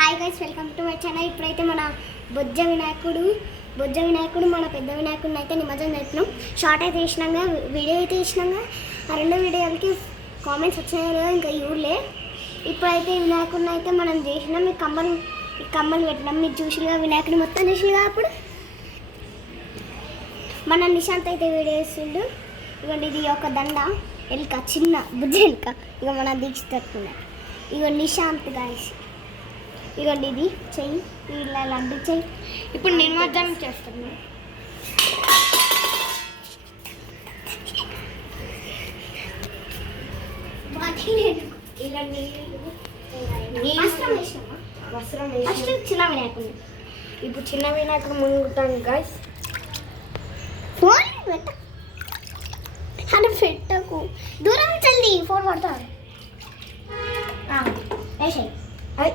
Hi guys, welcome to my channel. ఇప్పుడైతే మన బొజ్జ వినాయకుడు మన పెద్ద వినాయకుడిని అయితే నిమజ్జనం చేస్తున్నాం. షార్ట్ అయితే వేసినాగా, వీడియో అయితే వేసినాగా. ఆ రెండు వీడియోలకి కామెంట్స్ వచ్చినాయి కదా, ఇంకా యూర్లే. ఇప్పుడైతే వినాయకుడిని అయితే మనం చేసినాం. ఈ కమ్మలు పెట్టినాం. మీరు చూసిగా వినాయకుడిని మొత్తం చూసిగా. అప్పుడు మన నిశాంత్ అయితే వీడియో వేస్తుండు. ఇవ్వండి, ఇది ఒక దండ ఎలుక, చిన్న బుజ్జ ఎలుక. ఇక మన దీక్ష తట్టుకున్నాడు. ఇక నిశాంత్ గాయస్, ఇవ్వండి ఇది చెయ్యి, ఇలా లడ్డు చెయ్యి. ఇప్పుడు నిమజ్జనం చేస్తాను. ఫస్ట్ చిన్న వినాయకుడు. ఇప్పుడు చిన్న వినాయకుడు ముందుతాను గాయస్. ఫోన్ పెట్టకు, దూరం చల్లి, ఫోన్ పడతాడు. వేసాయి,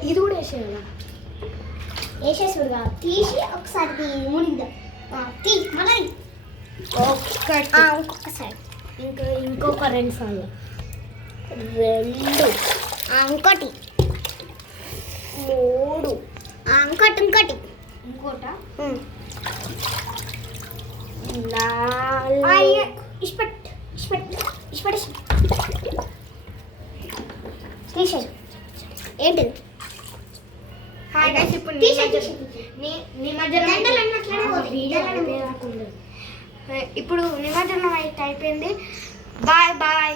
ఇది కూడా వేసేది. వేసేసుడుగా తీసి ఒకసారి మునిద్దాం. మళ్ళీ ఇంకొకసారి, ఇంకొక 2 సార్లు, 2, ఇంకోటి 3, ఇంకోటి 4. తీసేది ఏంటిది? ఇప్పుడు నిమజ్జనం అయితే అయిపోయింది. Bye bye.